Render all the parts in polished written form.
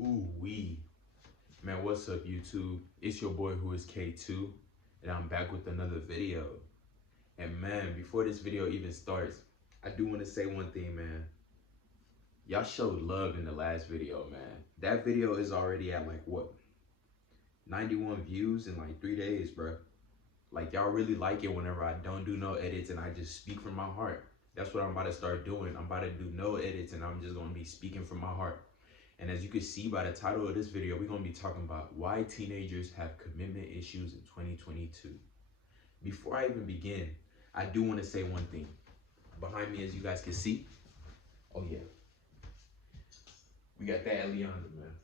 Ooh wee. Man, what's up YouTube? It's your boy who is K2 and I'm back with another video. And man, before this video even starts, I do want to say one thing, man. Y'all showed love in the last video, man. That video is already at like what? 91 views in like 3 days, bro. Like y'all really like it whenever I don't do no edits and I just speak from my heart. That's what I'm about to start doing. I'm about to do no edits and I'm just gonna be speaking from my heart. And as you can see by the title of this video, we're gonna be talking about why teenagers have commitment issues in 2022. Before I even begin, I do wanna say one thing. Behind me, as you guys can see, oh yeah, we got that Elianda, man.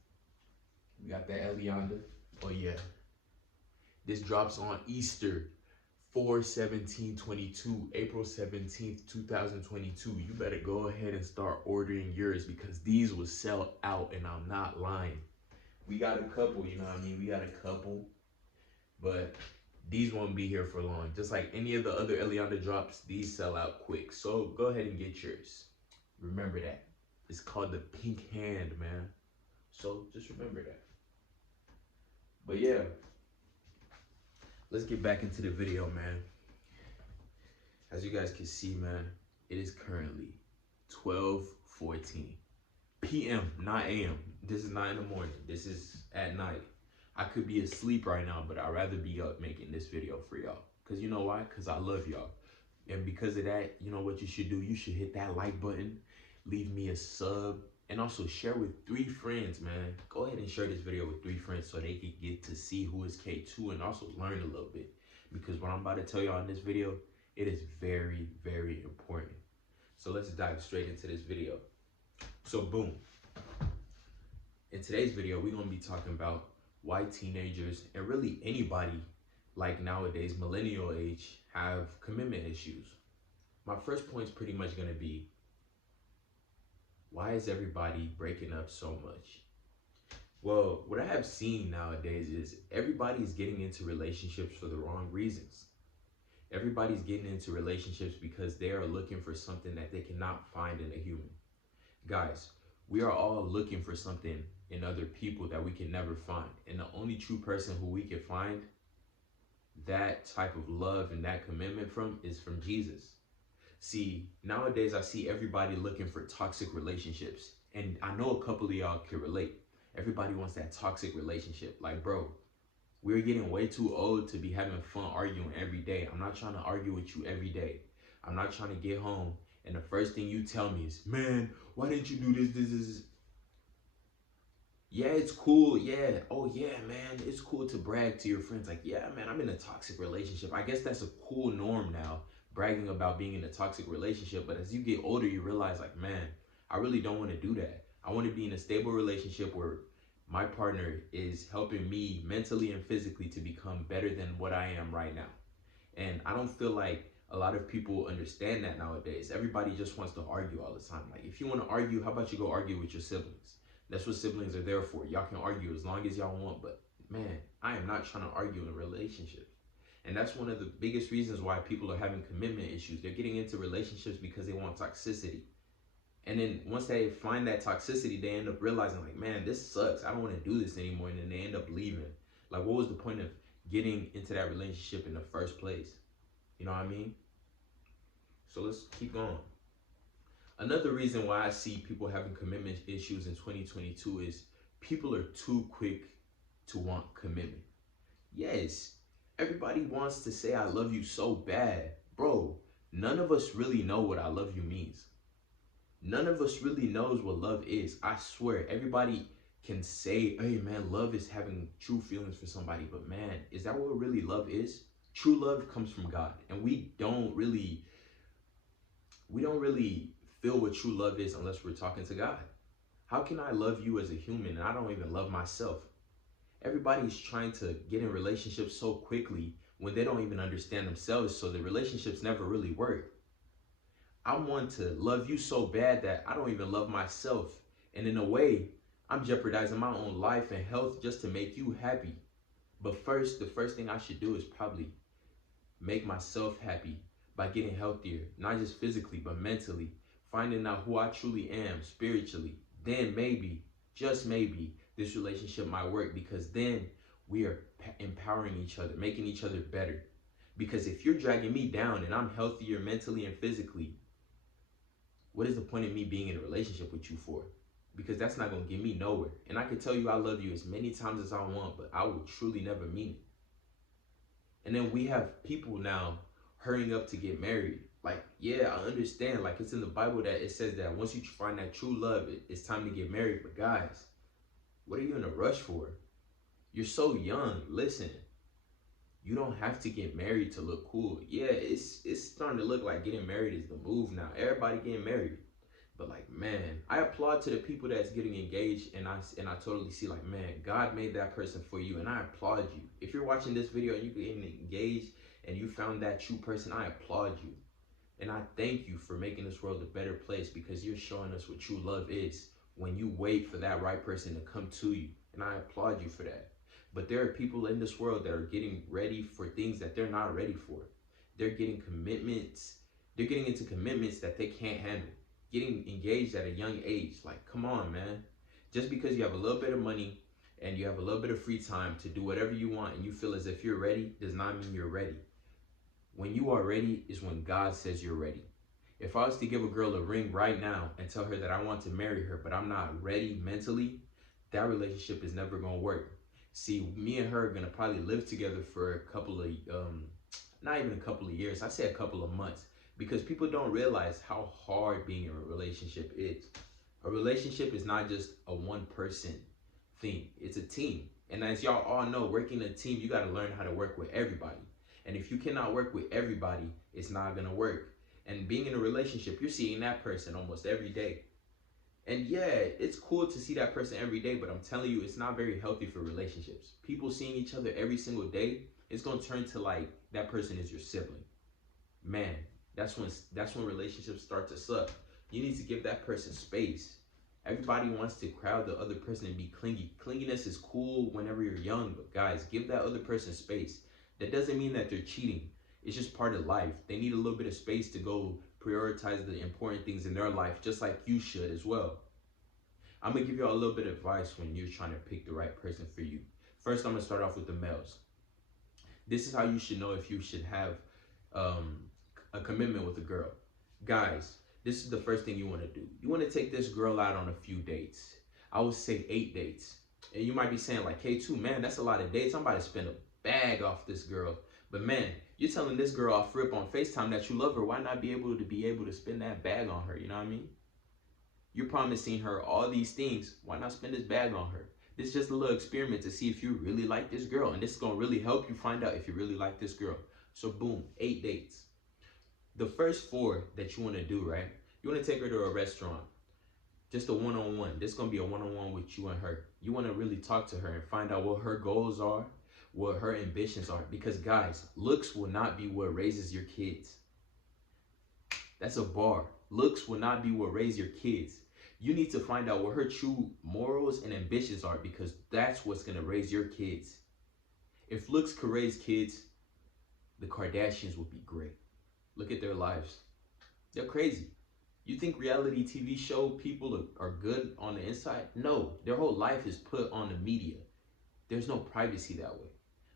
We got that Elianda, oh yeah. This drops on Easter, 4/17/22, April 17th, 2022. You better go ahead and start ordering yours because these will sell out and I'm not lying. We got a couple, you know what I mean? We got a couple, but these won't be here for long. Just like any of the other Elianda drops, these sell out quick. So go ahead and get yours. Remember that. It's called the Pink Hand, man. So just remember that. But yeah. Let's get back into the video, man. As you guys can see, man, it is currently 12:14 p.m., not a.m. This is not in the morning. This is at night. I could be asleep right now, but I'd rather be up making this video for y'all. Because you know why? Because I love y'all. And because of that, you know what you should do? You should hit that like button, leave me a sub, and also share with 3 friends, man. Go ahead and share this video with 3 friends so they can get to see who is K2 and also learn a little bit. Because what I'm about to tell y'all in this video, it is very, very important. So let's dive straight into this video. So boom. In today's video, we're gonna be talking about why teenagers and really anybody like nowadays, millennial age, have commitment issues. My first point is pretty much gonna be, why is everybody breaking up so much? Well, what I have seen nowadays is everybody's getting into relationships for the wrong reasons. Everybody's getting into relationships because they are looking for something that they cannot find in a human. Guys, we are all looking for something in other people that we can never find. And the only true person who we can find that type of love and that commitment from is from Jesus. See, nowadays I see everybody looking for toxic relationships. And I know a couple of y'all can relate. Everybody wants that toxic relationship. Like, bro, we're getting way too old to be having fun arguing every day. I'm not trying to argue with you every day. I'm not trying to get home and the first thing you tell me is, man, why didn't you do this? Yeah, it's cool. Yeah. Oh, yeah, man. It's cool to brag to your friends. Like, yeah, man, I'm in a toxic relationship. I guess that's a cool norm now, bragging about being in a toxic relationship. But as you get older, you realize like, man, I really don't want to do that. I want to be in a stable relationship where my partner is helping me mentally and physically to become better than what I am right now. And I don't feel like a lot of people understand that nowadays. Everybody just wants to argue all the time. Like, if you want to argue, how about you go argue with your siblings? That's what siblings are there for. Y'all can argue as long as y'all want, but man, I am not trying to argue in relationships. And that's one of the biggest reasons why people are having commitment issues. They're getting into relationships because they want toxicity. And then once they find that toxicity, they end up realizing like, man, this sucks. I don't want to do this anymore. And then they end up leaving. Like, what was the point of getting into that relationship in the first place? You know what I mean? So let's keep going. Another reason why I see people having commitment issues in 2022 is people are too quick to want commitment. Yes, everybody wants to say I love you so bad. Bro, none of us really know what I love you means. None of us really knows what love is. I swear, everybody can say, hey man, love is having true feelings for somebody. But man, is that what really love is? True love comes from God. And we don't really feel what true love is unless we're talking to God. How can I love you as a human and I don't even love myself? Everybody's trying to get in relationships so quickly when they don't even understand themselves, so the relationships never really work. I want to love you so bad that I don't even love myself. And in a way, I'm jeopardizing my own life and health just to make you happy. But first, the first thing I should do is probably make myself happy by getting healthier, not just physically, but mentally, finding out who I truly am spiritually. Then maybe, just maybe, this relationship might work, because then we are empowering each other, making each other better. Because if you're dragging me down and I'm healthier mentally and physically, what is the point of me being in a relationship with you for? Because that's not going to get me nowhere. And I can tell you I love you as many times as I want, but I will truly never mean it. And then we have people now hurrying up to get married. Like, yeah, I understand. Like, it's in the Bible that it says that once you find that true love, it's time to get married. But guys, what are you in a rush for? You're so young. Listen, you don't have to get married to look cool. Yeah, it's starting to look like getting married is the move now. Everybody getting married. But like, man, I applaud to the people that's getting engaged, and I totally see like, man, God made that person for you, and I applaud you. If you're watching this video and you're getting engaged and you found that true person, I applaud you. And I thank you for making this world a better place, because you're showing us what true love is when you wait for that right person to come to you. And I applaud you for that. But there are people in this world that are getting ready for things that they're not ready for. They're getting commitments. They're getting into commitments that they can't handle. Getting engaged at a young age. Like, come on, man. Just because you have a little bit of money and you have a little bit of free time to do whatever you want and you feel as if you're ready, does not mean you're ready. When you are ready is when God says you're ready. If I was to give a girl a ring right now and tell her that I want to marry her, but I'm not ready mentally, that relationship is never going to work. See, me and her are going to probably live together for a couple of, not even a couple of years. I say a couple of months, because people don't realize how hard being in a relationship is. A relationship is not just a one-person thing. It's a team. And as y'all all know, working a team, you got to learn how to work with everybody. And if you cannot work with everybody, it's not going to work. And being in a relationship, you're seeing that person almost every day. And yeah, it's cool to see that person every day, but I'm telling you, it's not very healthy for relationships. People seeing each other every single day, it's going to turn to like that person is your sibling. Man, that's when relationships start to suck. You need to give that person space. Everybody wants to crowd the other person and be clingy. Clinginess is cool whenever you're young, but guys, give that other person space. That doesn't mean that they're cheating. It's just part of life. They need a little bit of space to go prioritize the important things in their life, just like you should as well. I'm going to give you all a little bit of advice when you're trying to pick the right person for you. First, I'm going to start off with the males. This is how you should know if you should have a commitment with a girl. Guys, this is the first thing you want to do. You want to take this girl out on a few dates. I would say 8 dates. And you might be saying like, K2, man, that's a lot of dates. I'm about to spend a bag off this girl. But man, you're telling this girl off rip on FaceTime that you love her. Why not be able to spend that bag on her? You know what I mean? You're promising her all these things. Why not spend this bag on her? This is just a little experiment to see if you really like this girl. And this is going to really help you find out if you really like this girl. So boom, 8 dates. The first 4 that you want to do, right? You want to take her to a restaurant. Just a one-on-one. This is going to be a one-on-one with you and her. You want to really talk to her and find out what her goals are, what her ambitions are. Because guys, looks will not be what raises your kids. That's a bar. Looks will not be what raises your kids. You need to find out what her true morals and ambitions are, because that's what's going to raise your kids. If looks could raise kids, the Kardashians would be great. Look at their lives. They're crazy. You think reality TV show people are good on the inside? No, their whole life is put on the media. There's no privacy that way.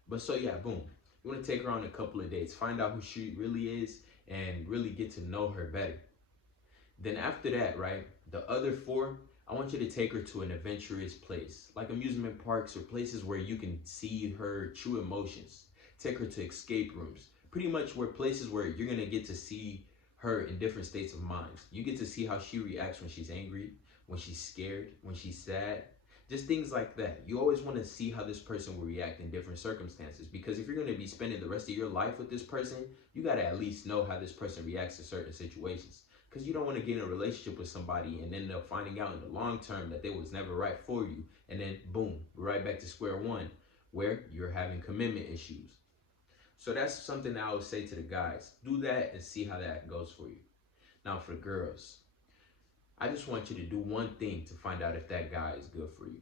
But so yeah, boom. You want to take her on a couple of dates, find out who she really is, and really get to know her better. Then after that, right, the other 4, I want you to take her to an adventurous place, like amusement parks or places where you can see her true emotions. Take her to escape rooms, pretty much places where you're going to get to see her in different states of mind. You get to see how she reacts when she's angry, when she's scared, when she's sad, just things like that. You always want to see how this person will react in different circumstances, because if you're going to be spending the rest of your life with this person, you got to at least know how this person reacts to certain situations. Because you don't want to get in a relationship with somebody and end up finding out in the long term that they was never right for you. And then boom, right back to square one, where you're having commitment issues. So that's something that I would say to the guys. Do that and see how that goes for you. Now for girls, I just want you to do one thing to find out if that guy is good for you.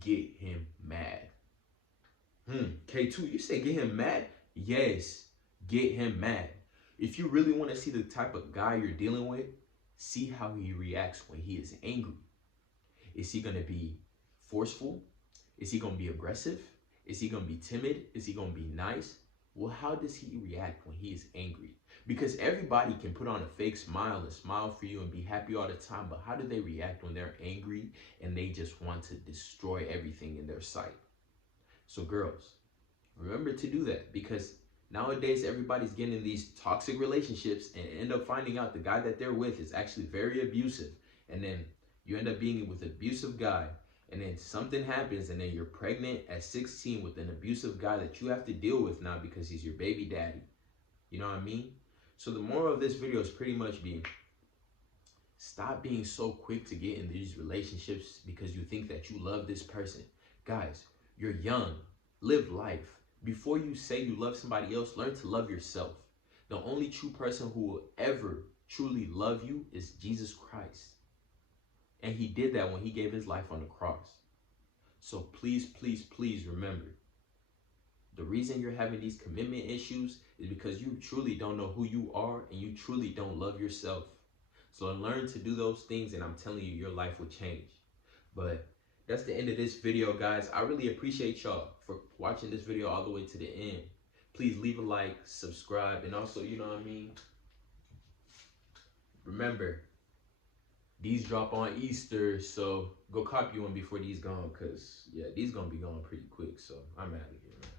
Get him mad. K2, you say get him mad? Yes, get him mad. If you really want to see the type of guy you're dealing with, see how he reacts when he is angry. Is he going to be forceful? Is he gonna be aggressive? Is he gonna be timid? Is he gonna be nice? Well, how does he react when he is angry? Because everybody can put on a fake smile and smile for you and be happy all the time, but how do they react when they're angry and they just want to destroy everything in their sight? So girls, remember to do that, because nowadays everybody's getting in these toxic relationships and end up finding out the guy that they're with is actually very abusive. And then you end up being with an abusive guy, and then something happens and then you're pregnant at 16 with an abusive guy that you have to deal with now because he's your baby daddy. You know what I mean? So the moral of this video is pretty much being, stop being so quick to get in these relationships because you think that you love this person. Guys, you're young. Live life. Before you say you love somebody else, learn to love yourself. The only true person who will ever truly love you is Jesus Christ. And he did that when he gave his life on the cross. So please, please, please remember, the reason you're having these commitment issues is because you truly don't know who you are and you truly don't love yourself. So learn to do those things, and I'm telling you, your life will change. But that's the end of this video, guys. I really appreciate y'all for watching this video all the way to the end. Please leave a like, subscribe, and also, you know what I mean? Remember, these drop on Easter, so go copy one before these gone, because, yeah, these gonna be gone pretty quick, so I'm out of here, man.